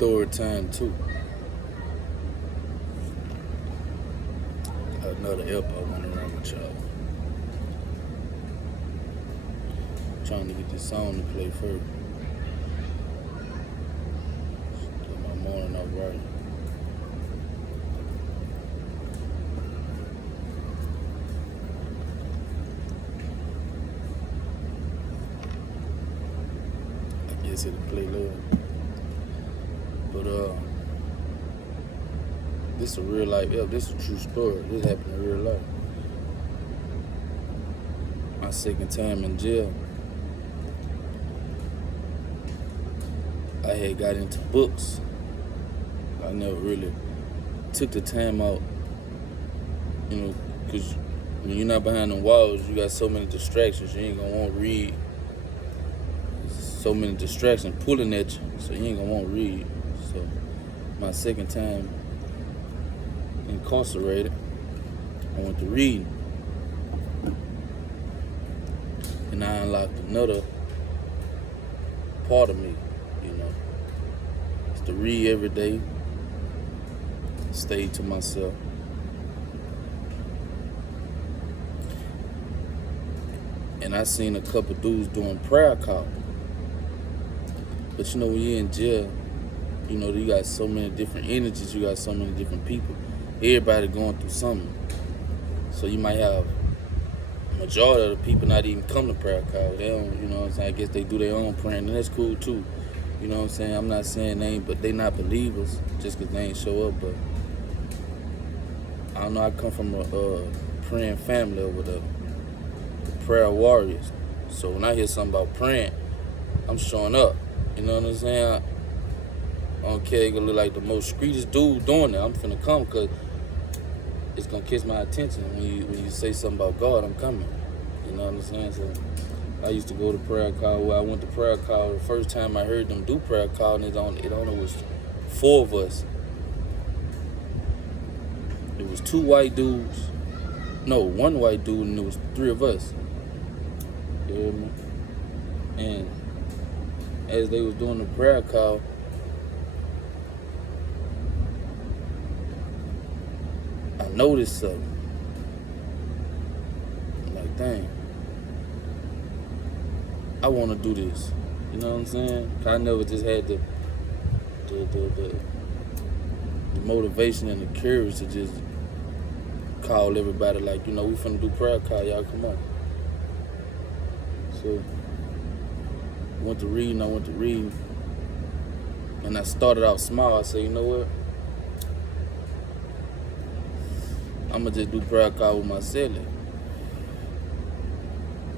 story time too. Another help I went around with y'all. Trying to get this song to play first. Get my morning off right. I guess it'll play low. But this is a real life help. This is a true story. This happened in real life. My second time in jail, I had got into books. I never really took the time out, because when you're not behind the walls, you got so many distractions. You ain't gonna want to read. So many distractions pulling at you, so you ain't gonna want to read. So my second time incarcerated, I went to reading, and I unlocked another part of me. It's to read every day, stay to myself. And I seen a couple dudes doing prayer call. But when you're in jail, you got so many different energies, you got so many different people. Everybody going through something. So you might have a majority of the people not even come to prayer call. They don't, I guess they do their own praying, and that's cool too. I'm not saying they not believers just because they ain't show up, but I don't know, I come from a praying family over there, the prayer warriors. So when I hear something about praying, I'm showing up. You know what I'm saying? I don't care, it gonna look like the most streetest dude doing it. I'm finna come because it's gonna catch my attention. When you say something about God, I'm coming. You know what I'm saying? So I used to go to prayer call. Where I went to prayer call, the first time I heard them do prayer call, and it only was 4 of us. It was 2 white dudes. No, 1 white dude, and it was 3 of us. You hear me? And as they was doing the prayer call, I noticed something. I'm like, dang, I want to do this. You know what I'm saying? I never just had the motivation and the courage to just call everybody like, we finna do prayer call, y'all come on. So I went to reading, and I started out small. I said, you know what? I'm gonna just do prayer call with my celly.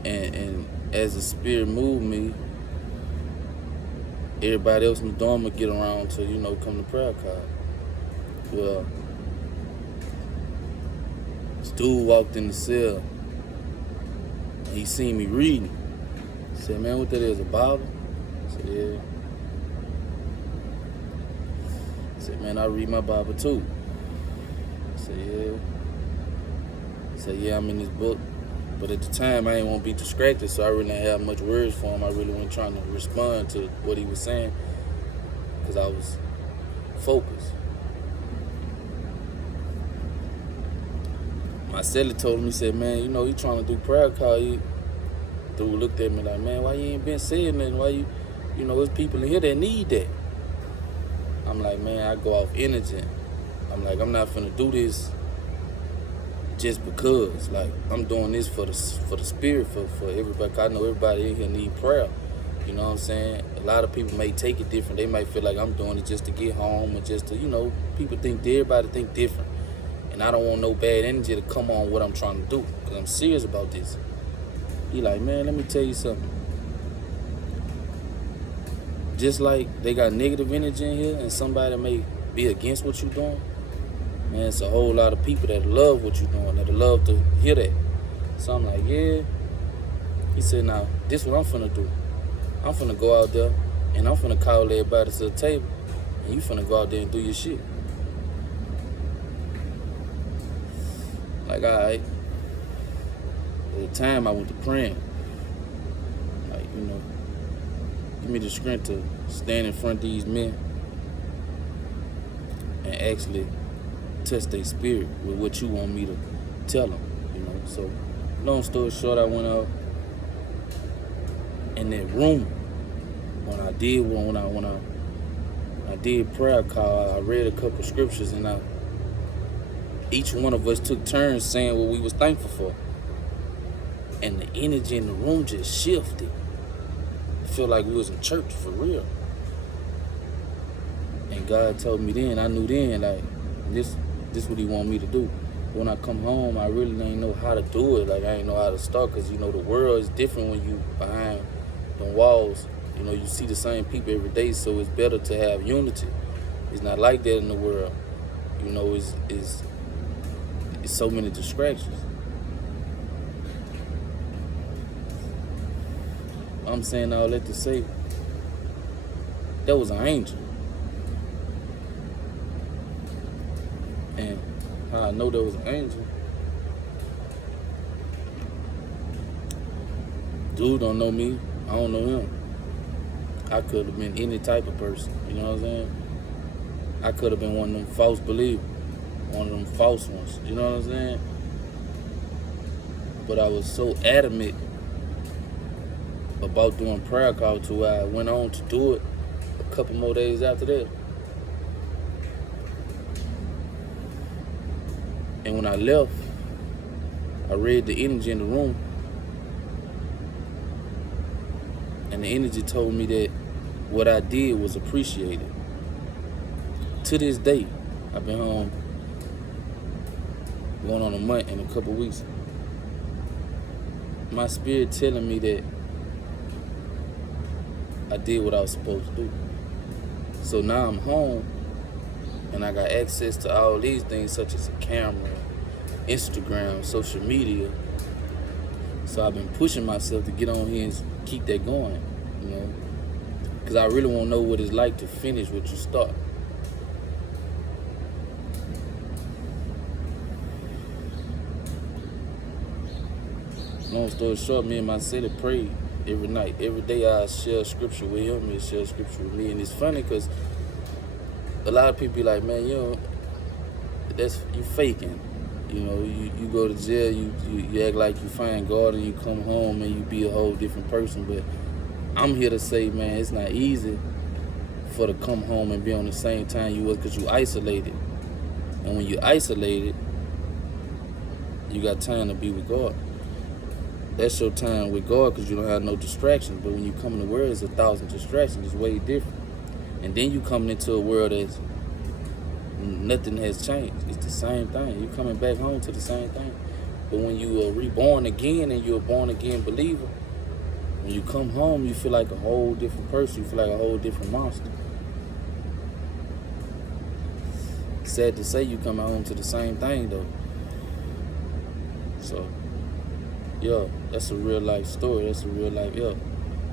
And as the spirit moved me, everybody else in the dorm would get around to, come to prayer call. Well, this dude walked in the cell, and he seen me reading. He said, man, what that is, a Bible? I said, yeah. He said, man, I read my Bible too. I said, yeah. He said, yeah, I'm in this book. But at the time, I didn't want to be distracted, so I really didn't have much words for him. I really wasn't trying to respond to what he was saying because I was focused. My celly told him, he said, man, he trying to do prayer call. Dude looked at me like, man, why you ain't been saying nothing? Why there's people in here that need that. I'm like, man, I go off energy. I'm like, I'm not finna do this just because. Like, I'm doing this for the spirit, for everybody. I know everybody in here need prayer. You know what I'm saying? A lot of people may take it different. They might feel like I'm doing it just to get home or just to, people everybody think different. And I don't want no bad energy to come on what I'm trying to do because I'm serious about this. He like, man, let me tell you something. Just like they got negative energy in here and somebody may be against what you're doing, man, it's a whole lot of people that love what you're doing, that love to hear that. So I'm like, yeah. He said, now, this is what I'm finna do. I'm finna go out there and I'm finna call everybody to the table and you finna go out there and do your shit. Like, all right. At the time, I went to praying. Like, give me the strength to stand in front of these men and actually test their spirit with what you want me to tell them, you know. So, long story short, I went out in that room when I did prayer call. I read a couple scriptures, and each one of us took turns saying what we was thankful for, and the energy in the room just shifted. I feel like we was in church for real. And God told me then, I knew then, like, this what he want me to do. When I come home, I really didn't know how to do it. Like, I didn't know how to start, because, you know, the world is different when you behind the walls. You know, you see the same people every day, so it's better to have unity. It's not like that in the world. You know, it's so many distractions. I'm saying all that to say, that was an angel. And how I know there was an angel, dude don't know me, I don't know him. I could have been any type of person, you know what I'm saying? I could have been one of them false believers, one of them false ones, you know what I'm saying? But I was so adamant about doing prayer call to where I went on to do it a couple more days after that. And when I left, I read the energy in the room, and the energy told me that what I did was appreciated. To this day, I've been home going on a month in a couple weeks. My spirit telling me that I did what I was supposed to do. So now I'm home, and I got access to all these things, such as a camera, Instagram, social media. So I've been pushing myself to get on here and keep that going, you know, because I really want to know what it's like to finish what you start. Long story short, me and my city prayed every night. Every day I share scripture with him, and share scripture with me. And it's funny because a lot of people be like, man, you know, you faking. You know, you go to jail, you act like you find God, and you come home and you be a whole different person. But I'm here to say, man, it's not easy to come home and be on the same time you was, because you isolated. And when you isolated, you got time to be with God. That's your time with God, because you don't have no distractions. But when you come in the world, it's 1,000 distractions. It's way different. And then you coming into a world that's nothing has changed. It's the same thing. You're coming back home to the same thing. But when you are reborn again and you're a born again believer, when you come home, you feel like a whole different person. You feel like a whole different monster. Sad to say, you come home to the same thing though. So, yeah, that's a real life story. That's a real life, yeah.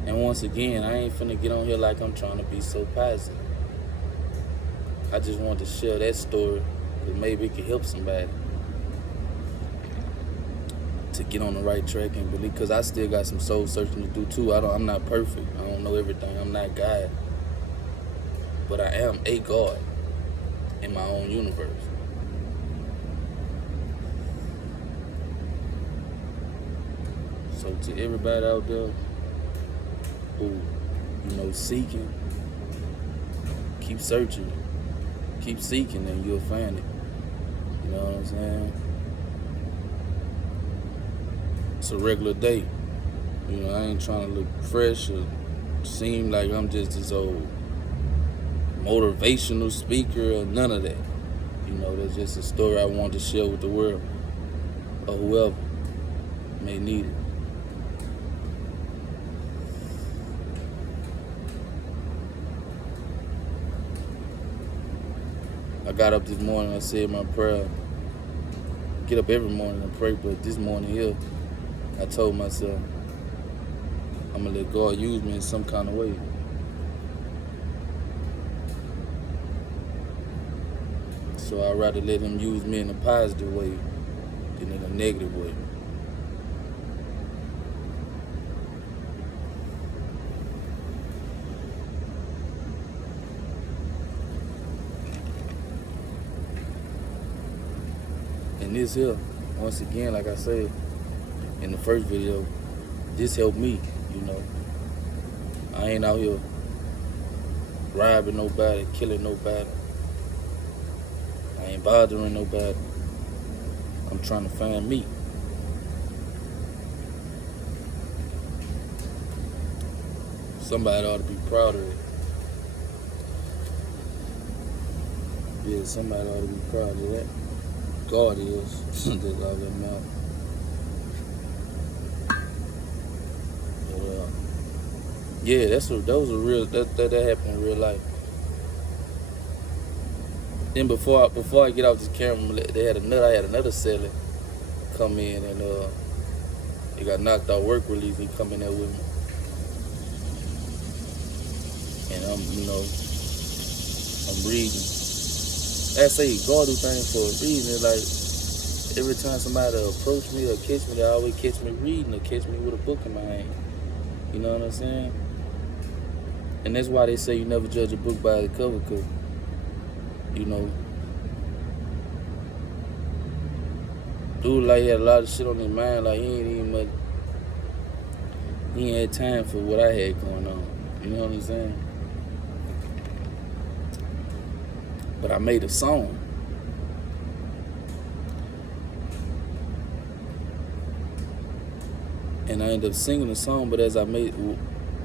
And once again, I ain't finna get on here like I'm trying to be so positive. I just wanted to share that story, because maybe it could help somebody to get on the right track and believe, because I still got some soul searching to do too. I'm not perfect. I don't know everything. I'm not God. But I am a God in my own universe. So to everybody out there who, you know, seeking, keep searching, keep seeking, and you'll find it. You know what I'm saying? It's a regular day. You know, I ain't trying to look fresh or seem like I'm just this old motivational speaker or none of that. You know, that's just a story I wanted to share with the world, or whoever may need it. I got up this morning, I said my prayer. Get up every morning and pray, but this morning here, I told myself, I'm gonna let God use me in some kind of way. So I'd rather let him use me in a positive way than in a negative way. And this here, once again, like I said in the first video, this helped me, you know. I ain't out here robbing nobody, killing nobody. I ain't bothering nobody. I'm trying to find me. Somebody ought to be proud of it. Yeah, somebody ought to be proud of that. God is. That's all that matters. Yeah, those are real. That happened in real life. Then before I get off this camera, I had another seller come in, and he got knocked out work release. He come in there with me, and I'm reading. I say God do things for a reason. Like every time somebody approach me or catch me, they always catch me reading or catch me with a book in my hand. You know what I'm saying? And that's why they say you never judge a book by the cover, cause you know, dude like had a lot of shit on his mind. Like he ain't had time for what I had going on. You know what I'm saying? But I made a song. And I ended up singing the song, but the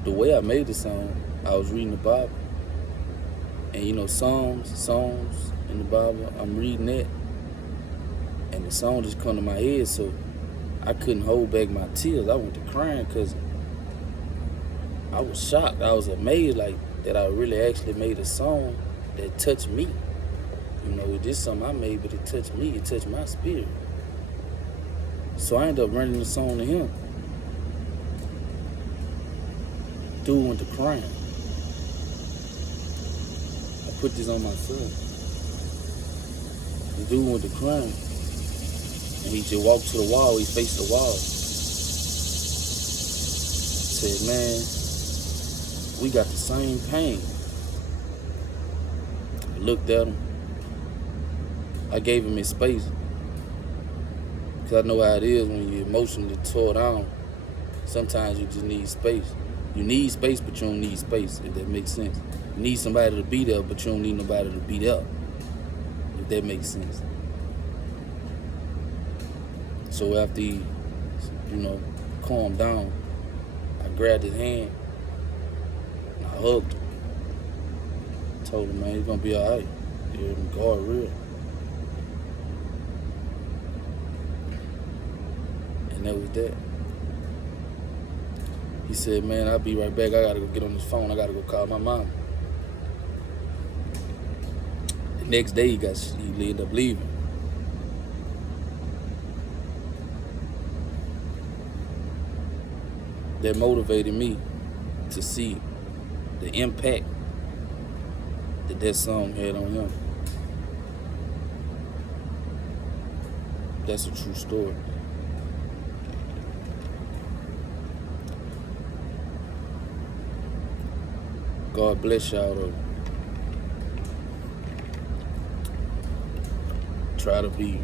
way I made the song, I was reading the Bible. And you know, Psalms in the Bible, I'm reading that. And the song just come to my head, so I couldn't hold back my tears. I went to crying because I was shocked. I was amazed like that I really actually made a song that touched me. You know, this something I made, but it touched me. It touched my spirit. So I ended up running the song to him. Dude went to crying. I put this on myself. The dude went to crying. And he just walked to the wall. He faced the wall. Said, man, we got the same pain. I looked at him. I gave him his space. Because I know how it is when you're emotionally tore down. Sometimes you just need space. You need space, but you don't need space, if that makes sense. You need somebody to be there, but you don't need nobody to be there, if that makes sense. So after he, calmed down, I grabbed his hand and I hugged him. Told him, man, it's gonna be all right. Yeah, God real. And that was that. He said, man, I'll be right back. I gotta go get on this phone. I gotta go call my mom. The next day, he ended up leaving. That motivated me to see the impact that song had on him. That's a true story. God bless y'all though. Try to be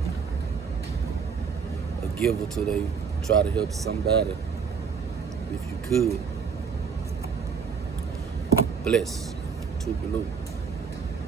a giver today. Try to help somebody if you could. Bless. Tukaloo.